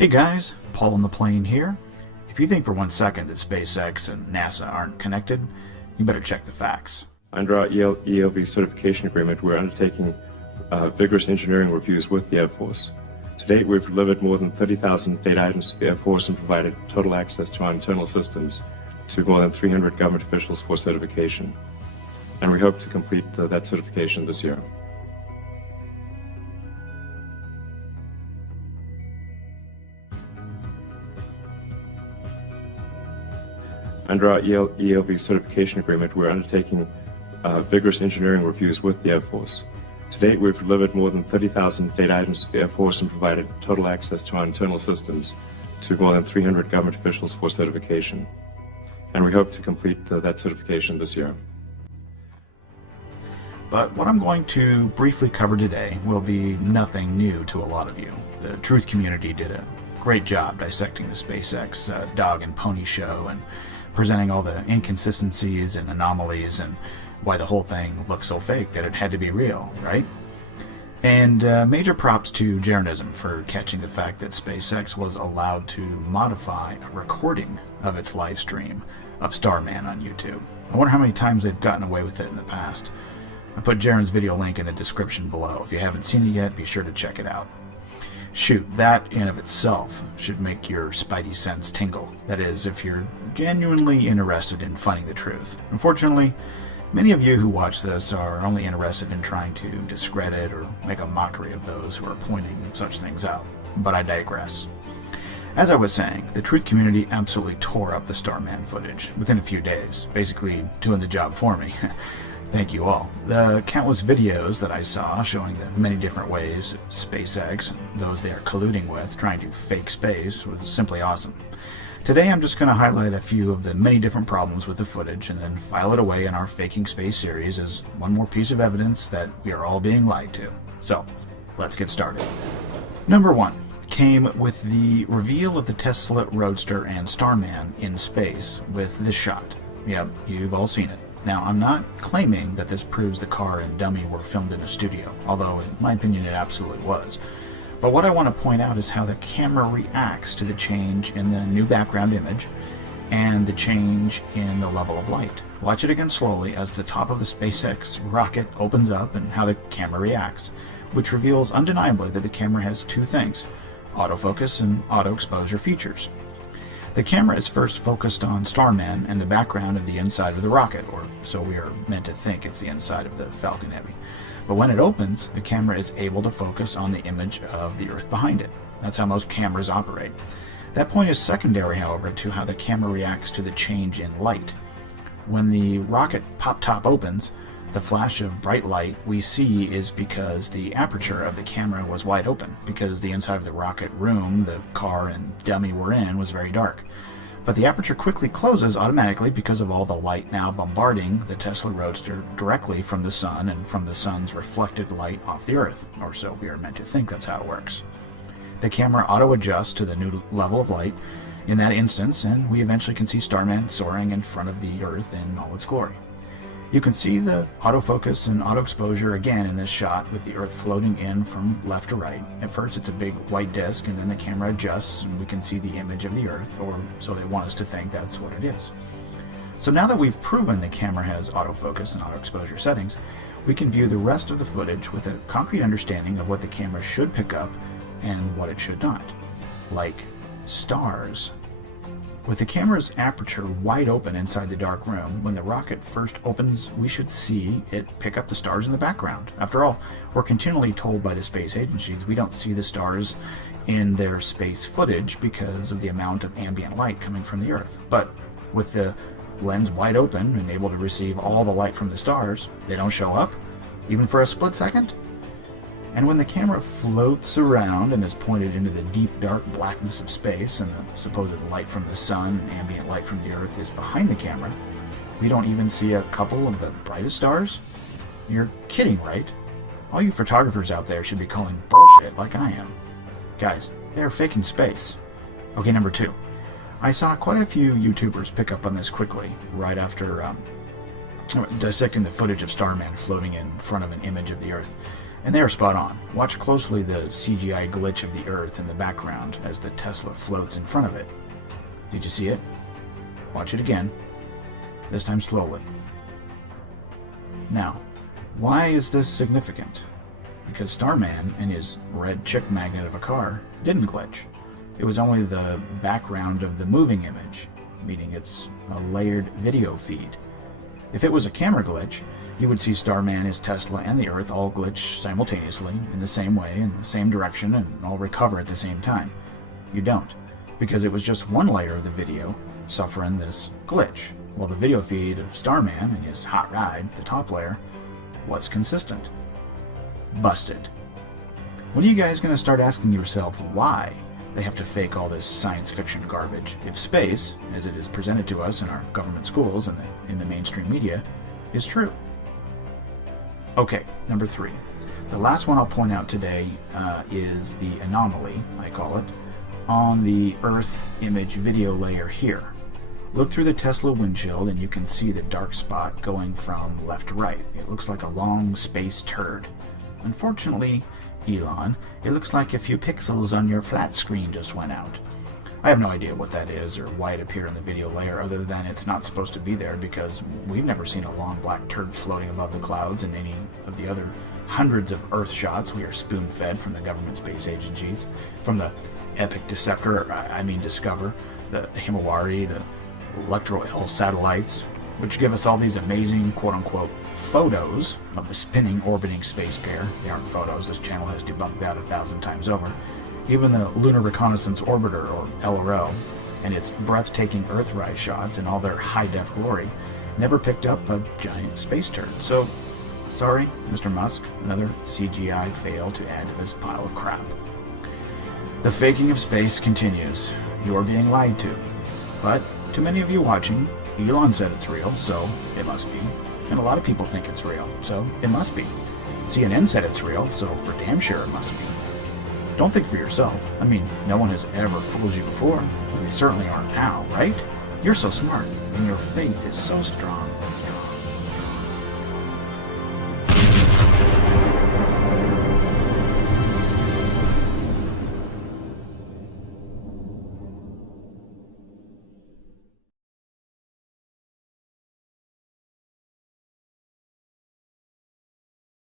Hey guys, Paul on the plane here. If you think for 1 second that SpaceX and NASA aren't connected, you better check the facts. Under our ELV certification agreement, we're undertaking vigorous engineering reviews with the Air Force. To date, we've delivered more than 30,000 data items to the Air Force and provided total access to our internal systems to more than 300 government officials for certification. And we hope to complete that certification this year. Under our ELV certification agreement, we're undertaking vigorous engineering reviews with the Air Force. To date, we've delivered more than 30,000 data items to the Air Force and provided total access to our internal systems to more than 300 government officials for certification. And we hope to complete that certification this year. But what I'm going to briefly cover today will be nothing new to a lot of you. The truth community did a great job dissecting the SpaceX dog and pony show and presenting all the inconsistencies and anomalies and why the whole thing looked so fake that it had to be real, right? And major props to Jeranism for catching the fact that SpaceX was allowed to modify a recording of its live stream of Starman on YouTube. I wonder how many times they've gotten away with it in the past. I put Jaren's video link in the description below. If you haven't seen it yet, be sure to check it out. Shoot, that in of itself should make your spidey sense tingle. That is, if you're genuinely interested in finding the truth. Unfortunately, many of you who watch this are only interested in trying to discredit or make a mockery of those who are pointing such things out. But I digress. As I was saying, the truth community absolutely tore up the Starman footage within a few days, basically doing the job for me. Thank you all. The countless videos that I saw showing the many different ways SpaceX and those they are colluding with trying to fake space was simply awesome. Today I'm just going to highlight a few of the many different problems with the footage and then file it away in our Faking Space series as one more piece of evidence that we are all being lied to. So, let's get started. Number 1 came with the reveal of the Tesla Roadster and Starman in space with this shot. Yep, you've all seen it. Now, I'm not claiming that this proves the car and dummy were filmed in a studio, although in my opinion it absolutely was. But what I want to point out is how the camera reacts to the change in the new background image and the change in the level of light. Watch it again slowly as the top of the SpaceX rocket opens up and how the camera reacts, which reveals undeniably that the camera has two things: autofocus and auto exposure features. The camera is first focused on Starman and the background of the inside of the rocket, or so we are meant to think it's the inside of the Falcon Heavy. But when it opens, the camera is able to focus on the image of the Earth behind it. That's how most cameras operate. That point is secondary, however, to how the camera reacts to the change in light. When the rocket pop top opens, the flash of bright light we see is because the aperture of the camera was wide open, because the inside of the rocket room the car and dummy were in was very dark. But the aperture quickly closes automatically because of all the light now bombarding the Tesla Roadster directly from the sun and from the sun's reflected light off the Earth, or so we are meant to think that's how it works. The camera auto-adjusts to the new level of light in that instance, and we eventually can see Starman soaring in front of the Earth in all its glory. You can see the autofocus and auto exposure again in this shot with the Earth floating in from left to right. At first it's a big white disk, and then the camera adjusts and we can see the image of the Earth, or so they want us to think that's what it is. So now that we've proven the camera has autofocus and auto exposure settings, we can view the rest of the footage with a concrete understanding of what the camera should pick up and what it should not. Like stars. With the camera's aperture wide open inside the dark room, when the rocket first opens, we should see it pick up the stars in the background. After all, we're continually told by the space agencies we don't see the stars in their space footage because of the amount of ambient light coming from the Earth. But with the lens wide open and able to receive all the light from the stars, they don't show up, even for a split second. And when the camera floats around and is pointed into the deep dark blackness of space and the supposed light from the sun and ambient light from the Earth is behind the camera, we don't even see a couple of the brightest stars? You're kidding, right? All you photographers out there should be calling bullshit like I am. Guys, they're faking space. Okay, number 2. I saw quite a few YouTubers pick up on this quickly right after dissecting the footage of Starman floating in front of an image of the Earth. And they are spot on. Watch closely the CGI glitch of the Earth in the background as the Tesla floats in front of it. Did you see it? Watch it again. This time slowly. Now, why is this significant? Because Starman and his red chick magnet of a car didn't glitch. It was only the background of the moving image, meaning it's a layered video feed. If it was a camera glitch, you would see Starman, his Tesla, and the Earth all glitch simultaneously, in the same way, in the same direction, and all recover at the same time. You don't, because it was just one layer of the video suffering this glitch, while the video feed of Starman and his hot ride, the top layer, was consistent. Busted. When are you guys going to start asking yourself why they have to fake all this science fiction garbage if space, as it is presented to us in our government schools and in the mainstream media, is true? Okay, number 3. The last one I'll point out today is the anomaly, I call it, on the Earth image video layer here. Look through the Tesla windshield and you can see the dark spot going from left to right. It looks like a long space turd. Unfortunately, Elon, it looks like a few pixels on your flat screen just went out. I have no idea what that is or why it appeared in the video layer other than it's not supposed to be there because we've never seen a long black turd floating above the clouds in any of the other hundreds of Earth shots we are spoon-fed from the government space agencies, from the Epic Discover, the Himawari, the Electro-L satellites, which give us all these amazing quote-unquote photos of the spinning, orbiting space pair. They aren't photos, this channel has debunked that 1,000 times over. Even the Lunar Reconnaissance Orbiter, or LRO, and its breathtaking Earthrise shots in all their high-def glory, never picked up a giant space turd. So, sorry, Mr. Musk, another CGI fail to add to this pile of crap. The faking of space continues. You're being lied to. But, to many of you watching, Elon said it's real, so it must be. And a lot of people think it's real, so it must be. CNN said it's real, so for damn sure it must be. Don't think for yourself. I mean, no one has ever fooled you before, and they certainly aren't now, right? You're so smart, and your faith is so strong.